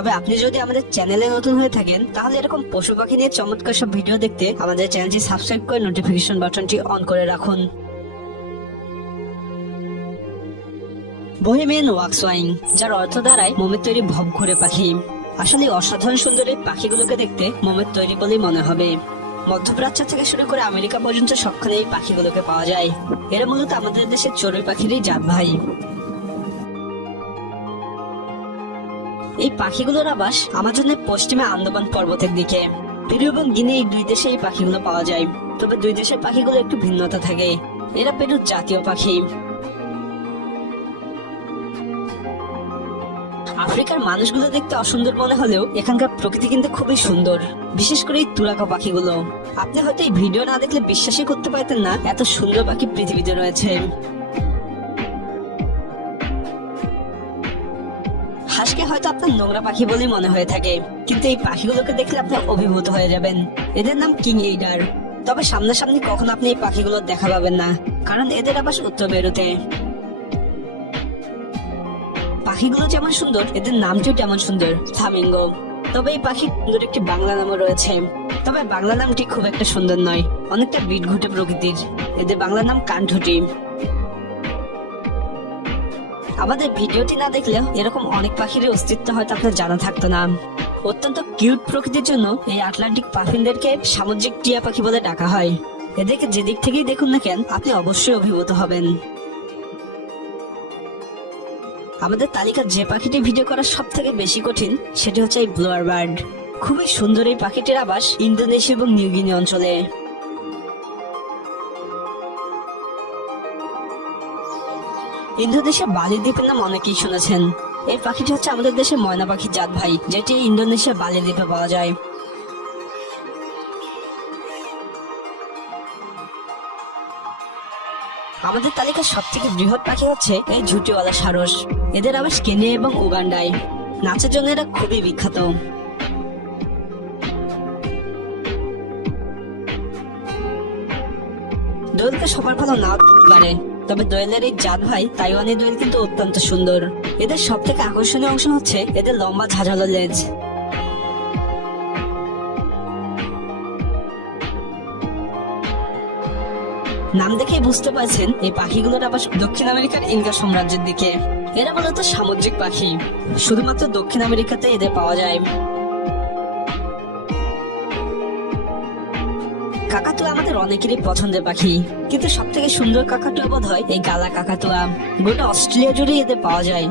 তবে আপনি যদি আমাদের চ্যানেলে নতুন হয়ে থাকেন তাহলে এরকম পশু পাখি নিয়ে চমৎকার সব ভিডিও দেখতে আমাদের চ্যানেলটি সাবস্ক্রাইব করে নোটিফিকেশন বাটনটি অন করে রাখুন। বোহেমিয়ান ওয়াক্সওয়াইন, যার অর্থ দাঁড়ায় মোমের তৈরি ভবঘুরে পাখি। আসলে অসাধারণ সুন্দর এই পাখিগুলোকে দেখতে মোমের তৈরি বলেই মনে হবে। মধ্যপ্রাচ্য থেকে শুরু করে আমেরিকা পর্যন্ত সবখানে এই পাখিগুলোকে পাওয়া যায়। এরা মূলত আমাদের দেশের চড়ুই পাখিরই জাত ভাই। এই পাখিগুলোর আবাস আমাজনের পশ্চিমে আন্দামান পর্বতের দিকে। পেরু এবং গিনি এই দুই দেশে এই পাখিগুলো পাওয়া যায়, তবে দুই দেশের পাখিগুলো একটু ভিন্নতা থাকে। এরা পেরুর জাতীয় পাখি। আফ্রিকার মানুষগুলো দেখতে অসুন্দর মনে হলেও এখানকার প্রকৃতি কিন্তু খুবই সুন্দর, বিশেষ করে এই তুরাকা পাখিগুলো। আপনি হয়তো এই ভিডিও না দেখলে বিশ্বাসই করতে পারতেন না এত সুন্দর পাখি পৃথিবীতে রয়েছে। হাঁসকে হয়তো আপনার নোংরা পাখি বলেই মনে হয়ে থাকে, কিন্তু এই পাখিগুলোকে দেখলে আপনি অভিভূত হয়ে যাবেন। এদের নাম কিং এইডার। তবে সামনাসামনি কখনো আপনি এই পাখিগুলো দেখা পাবেন না, কারণ এদের আবাস উত্তর পেরুতে। পাখিগুলো যেমন সুন্দর, এদের নামটিও তেমন সুন্দর, ফ্লামিঙ্গো। তবে এই পাখিগুলোর একটি বাংলা নামও রয়েছে, তবে বাংলা নামটি খুব একটা সুন্দর নয়, অনেকটা বিটঘুটে প্রকৃতির। এদের বাংলা নাম কানঠুটি। আমাদের ভিডিওটি না দেখলে এরকম অনেক পাখির অস্তিত্ব হয়তো আপনার জানা থাকতো না। অত্যন্ত কিউট প্রকৃতির জন্য এই আটলান্টিক পাফিনদেরকে সামুদ্রিক টিয়া পাখি বলে ডাকা হয়। এদেরকে যে দিক থেকেই দেখুন না কেন আপনি অবশ্যই অভিভূত হবেন। আমাদের তালিকার যে পাখিটি ভিডিও করা সব থেকে বেশি কঠিন সেটি হচ্ছে এই ব্লোয়ার বার্ড। খুবই সুন্দর এই পাখিটির আবাস ইন্দোনেশিয়া এবং নিউগিনি অঞ্চলে। ইন্দোনেশিয়া বালি দ্বীপের নাম অনেকেই শুনেছেন। এই পাখিটি হচ্ছে আমাদের দেশের ময়না পাখির জাত ভাই, যেটি ইন্দোনেশিয়া বালি দ্বীপে পাওয়া যায়। আমাদের তালিকার সব থেকে বৃহৎ পাখি হচ্ছে এই ঝুটিওয়ালা সারস। এদের আবাস কেনিয়া এবং উগান্ডায়। নাচের জন্য এরা খুবই বিখ্যাত। দোয়েলকে সবার ভালো না পারে, তবে দোয়েলের এই জাত ভাই তাইওয়ানি দোয়েল কিন্তু অত্যন্ত সুন্দর। এদের সব থেকে আকর্ষণীয় অংশ হচ্ছে এদের লম্বা ঝাঁঝালো লেজ। নাম দেখেই বুঝতে পারছেন এই পাখিগুলোর আবাস দক্ষিণ আমেরিকার ইনকা সাম্রাজ্যের দিকে। এরা মূলত সামুদ্রিক পাখি, শুধুমাত্র দক্ষিণ আমেরিকাতে এদের পাওয়া যায়। কাকাতুয়া আমাদের অনেকেরই পছন্দের পাখি, কিন্তু সব থেকে সুন্দর কাকাতুয়া বোধ হয় এই গালা কাকাতুয়া। গোটা অস্ট্রেলিয়া জুড়ে এদের পাওয়া যায়।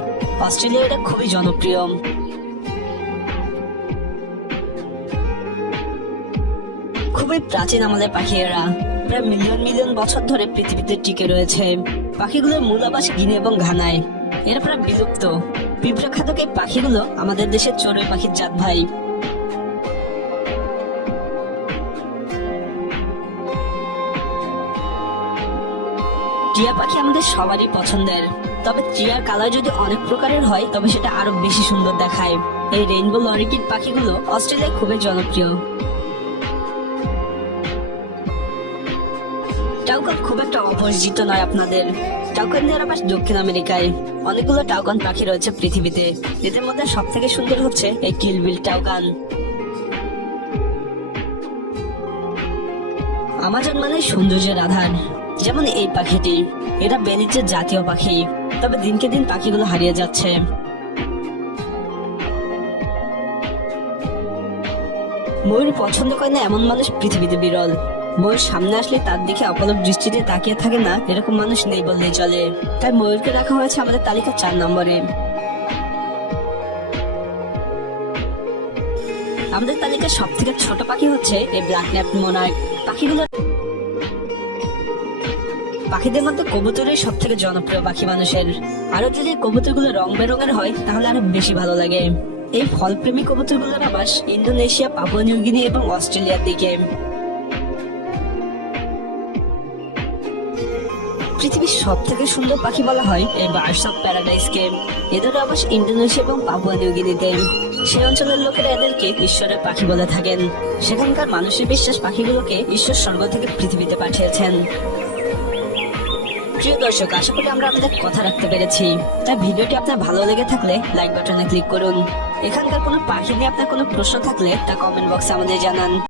অস্ট্রেলিয়া এটা খুবই জনপ্রিয়। খুবই প্রাচীন আমাদের পাখি এরা, প্রায় মিলিয়ন মিলিয়ন বছর ধরে পৃথিবীতে টিকে রয়েছে। পাখিগুলোর মূল আবাস গিনি এবং ঘানায়। এরা প্রায় বিলুপ্ত। পিঁপড়া খাদক এই পাখিগুলো আমাদের দেশের চড়ুই পাখির জাত ভাই। টিয়া পাখি আমাদের সবারই পছন্দের, তবে টিয়ার কালার যদি অনেক প্রকারের হয় তবে সেটা আরো বেশি সুন্দর দেখায়। এই রেইনবো লরিকিড পাখিগুলো অস্ট্রেলিয়ায় খুবই জনপ্রিয়। টাউকান খুব একটা অপরিচিত নয় আপনাদের। টাউকানদের আবাস দক্ষিণ আমেরিকায়। অনেকগুলো টাউকান পাখি রয়েছে পৃথিবীতে। এদের মধ্যে সব থেকে সুন্দর হচ্ছে এই কিলবিল টাউকান। আমাজন মানে সৌন্দর্যের আধার, যেমন এই পাখিটি। এরা বেলিজের জাতীয় পাখি, তবে দিনকে দিন পাখিগুলো হারিয়ে যাচ্ছে। ময়ূর পছন্দ করে না এমন মানুষ পৃথিবীতে বিরল। ময়ূর সামনে আসলে তার দিকে অপলক দৃষ্টিতে তাকিয়ে থাকে না এরকম মানুষ নেই বললেই চলে। তাই ময়ূরকে রাখা হয়েছে আমাদের তালিকা 4 নম্বরে। আমাদের তালিকার সব থেকে ছোট পাখি হচ্ছে এই ব্ল্যাক নেপড মোনার্ক। পাখিদের মধ্যে কবুতরই সব থেকে জনপ্রিয় পাখি মানুষের। আরো যদি কবুতরগুলো রং বেরঙের হয় তাহলে আরো বেশি ভালো লাগে। এই ফলপ্রেমী কবুতরগুলোর আবাস ইন্দোনেশিয়া, পাপুয়া নিউগিনি এবং অস্ট্রেলিয়ার দিকে। পৃথিবীর সব থেকে সুন্দর পাখি বলা হয় এই বার্ডস অফ প্যারাডাইসকে। এদের আবাস ইন্দোনেশিয়া এবং পাপুয়া নিউগিনিতে। সেই অঞ্চলের লোকেরা এদেরকে ঈশ্বরের পাখি বলে থাকেন। সেখানকার মানুষের বিশ্বাস পাখিগুলোকে ঈশ্বর স্বর্গ থেকে পৃথিবীতে পাঠিয়েছেন। প্রিয় দর্শক, আশা করি আমরা আমাদের কথা রাখতে পেরেছি। তাই ভিডিওটি আপনার ভালো লেগে থাকলে লাইক বাটনে ক্লিক করুন। এখানকার কোনো পাখি নিয়ে আপনার কোনো প্রশ্ন থাকলে তা কমেন্ট বক্সে আমাদের জানান।